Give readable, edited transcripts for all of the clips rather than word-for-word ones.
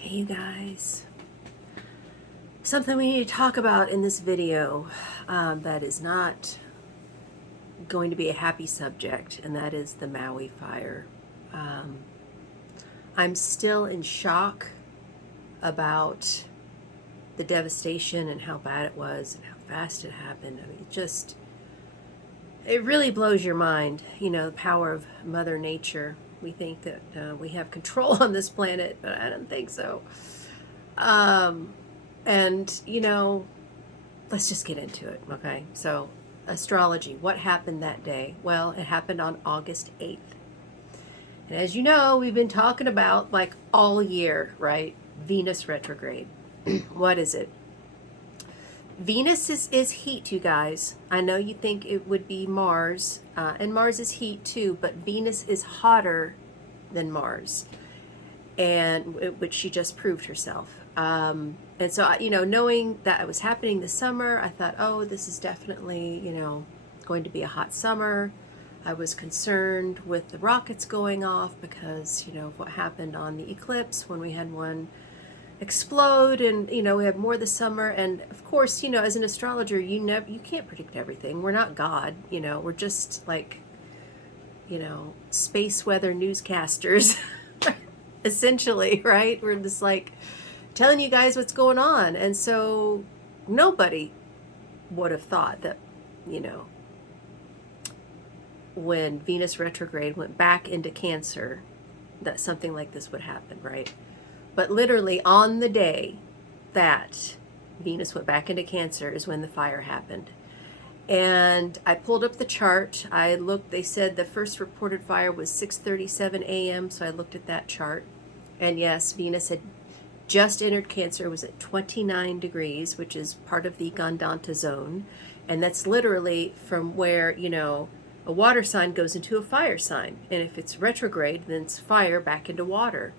Hey you guys, something we need to talk about in this video that is not going to be a happy subject, and that is the Maui fire. I'm still in shock about the devastation and how bad it was and how fast it happened. I mean, it really blows your mind, the power of Mother Nature. We think that we have control on this planet, but I don't think so. And, let's just get into it, okay? So, astrology, what happened that day? Well, it happened on August 8th. And as you know, we've been talking about, like, all year, right? Venus retrograde. What is it? Venus is heat, you guys. I know you think it would be Mars, and Mars is heat too, but Venus is hotter than Mars, and which she just proved herself. And so, knowing that it was happening this summer, I thought, oh, this is definitely, going to be a hot summer. I was concerned with the rockets going off because, of what happened on the eclipse when we had one explode, and, we have more this summer. And of course, as an astrologer, you can't predict everything. We're not God, we're just like, space weather newscasters, essentially, right? We're just like telling you guys what's going on. And so nobody would have thought that, when Venus retrograde went back into Cancer, that something like this would happen, right? But literally on the day that Venus went back into Cancer is when the fire happened. And I pulled up the chart. I looked, they said the first reported fire was 6:37 a.m. So I looked at that chart. And yes, Venus had just entered Cancer. It was at 29 degrees, which is part of the Gandanta zone. And that's literally from where, a water sign goes into a fire sign. And if it's retrograde, then it's fire back into water.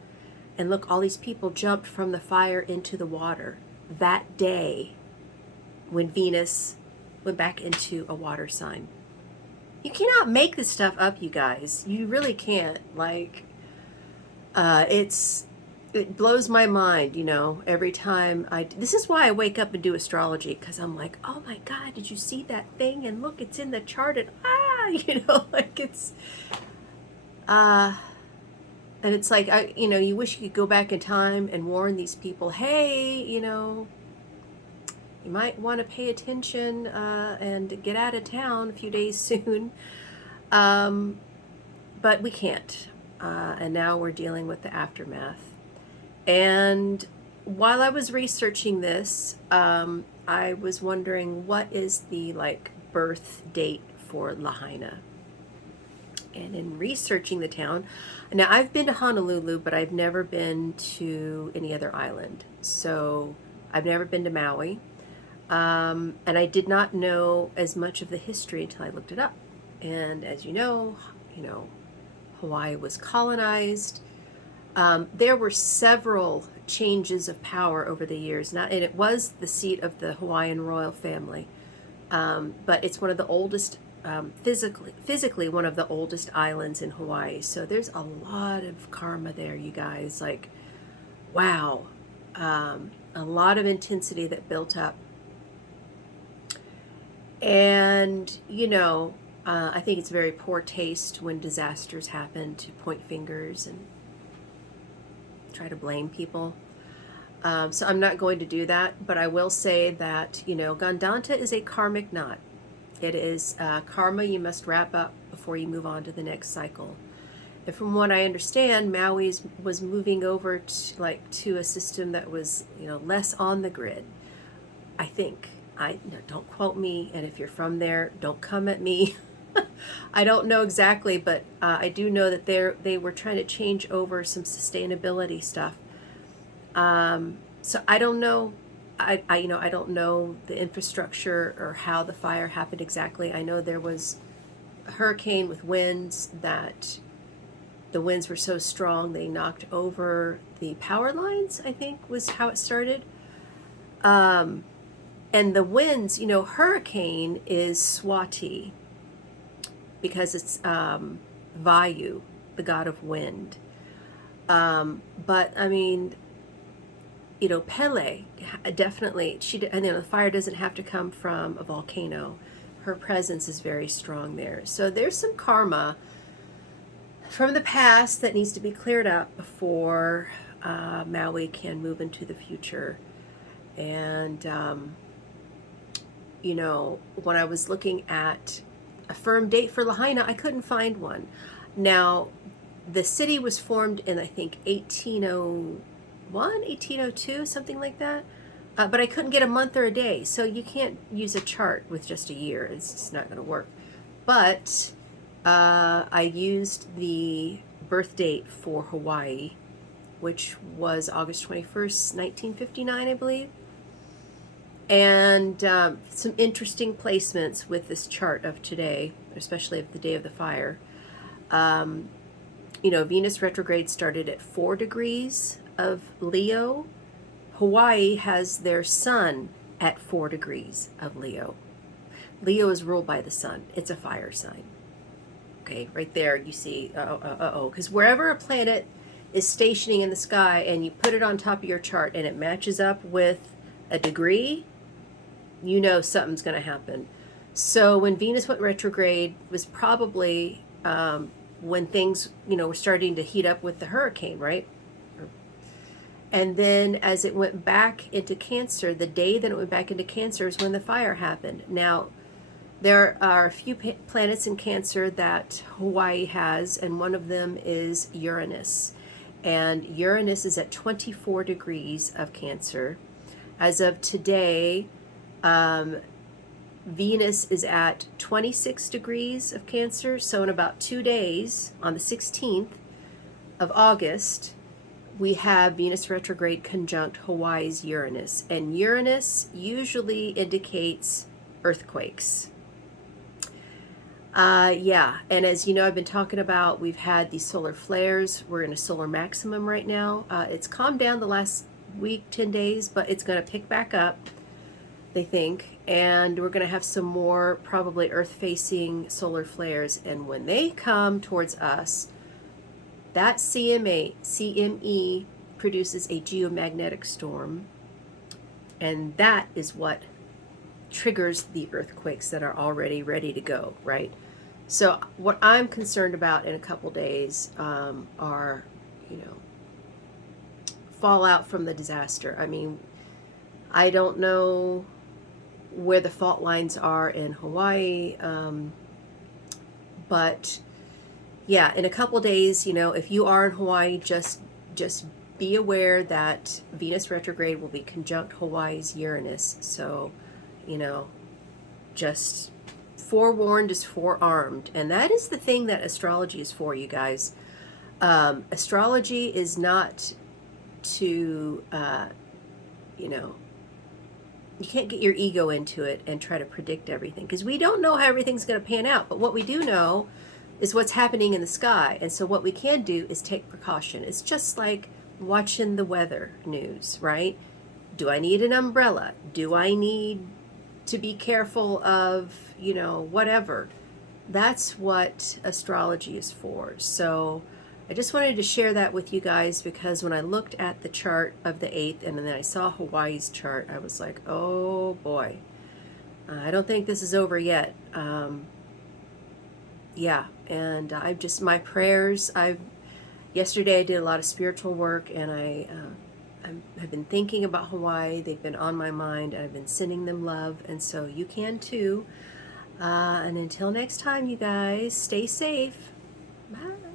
And look, all these people jumped from the fire into the water that day when Venus went back into a water sign. You cannot make this stuff up, you guys. You really can't. Like, it blows my mind, every time this is why I wake up and do astrology, because I'm like, oh my God, did you see that thing? And look, it's in the chart, and like it's, and it's like, you wish you could go back in time and warn these people, hey, you might want to pay attention and get out of town a few days soon. But we can't. And now we're dealing with the aftermath. And while I was researching this, I was wondering, what is the birth date for Lahaina? And in researching the town, now I've been to Honolulu, but I've never been to any other island. So I've never been to Maui. And I did not know as much of the history until I looked it up. And as you know, Hawaii was colonized. There were several changes of power over the years. And it was the seat of the Hawaiian royal family. But it's one of the oldest, physically one of the oldest islands in Hawaii. So there's a lot of karma there, you guys. Like, wow. A lot of intensity that built up. And, I think it's very poor taste when disasters happen to point fingers and try to blame people. So I'm not going to do that, but I will say that, Gandanta is a karmic knot. It is karma you must wrap up before you move on to the next cycle. And from what I understand, Maui was moving over to a system that was, less on the grid, I think. Don't quote me, and if you're from there, don't come at me. I don't know exactly, but I do know that they were trying to change over some sustainability stuff. So I don't know. I don't know the infrastructure or how the fire happened exactly. I know there was a hurricane with winds that the winds were so strong they knocked over the power lines, I think was how it started. And the winds, hurricane is Swati because it's Vayu, the god of wind. But I mean, Pele, definitely, the fire doesn't have to come from a volcano. Her presence is very strong there. So there's some karma from the past that needs to be cleared up before Maui can move into the future. And, when I was looking at a firm date for Lahaina, I couldn't find one. Now, the city was formed in, I think, 1801, 1802, something like that. But I couldn't get a month or a day, so you can't use a chart with just a year. It's just not going to work. But I used the birth date for Hawaii, which was August 21st, 1959, I believe. And some interesting placements with this chart of today, especially of the day of the fire. Venus retrograde started at 4 degrees of Leo. Hawaii has their sun at 4 degrees of Leo. Leo is ruled by the sun. It's a fire sign. Okay, right there you see, because wherever a planet is stationing in the sky and you put it on top of your chart and it matches up with a degree, something's going to happen. So when Venus went retrograde was probably when things, were starting to heat up with the hurricane, right? And then as it went back into Cancer, the day that it went back into Cancer is when the fire happened. Now, there are a few planets in Cancer that Hawaii has, and one of them is Uranus. And Uranus is at 24 degrees of Cancer. As of today, Venus is at 26 degrees of Cancer. So in about 2 days, on the 16th of August, we have Venus retrograde conjunct Hawaii's Uranus. And Uranus usually indicates earthquakes. And as you know, I've been talking about, we've had these solar flares. We're in a solar maximum right now. It's calmed down the last week, 10 days, but it's going to pick back up, they think. And we're going to have some more probably Earth-facing solar flares. And when they come towards us, that CME produces a geomagnetic storm. And that is what triggers the earthquakes that are already ready to go, right? So what I'm concerned about in a couple days are, fallout from the disaster. I mean, I don't know where the fault lines are in Hawaii, but yeah, in a couple days, if you are in Hawaii, just be aware that Venus retrograde will be conjunct Hawaii's Uranus. So, just forewarned is forearmed. And that is the thing that astrology is for, you guys. Astrology is not to, you can't get your ego into it and try to predict everything, because we don't know how everything's going to pan out. But what we do know is what's happening in the sky. And so what we can do is take precaution. It's just like watching the weather news, right? Do I need an umbrella? Do I need to be careful of, whatever? That's what astrology is for. So I just wanted to share that with you guys, because when I looked at the chart of the 8th and then I saw Hawaii's chart, I was like, oh boy, I don't think this is over yet. Yeah, and my prayers, yesterday I did a lot of spiritual work, and I've been thinking about Hawaii. They've been on my mind. I've been sending them love, and so you can too. And until next time, you guys, stay safe. Bye.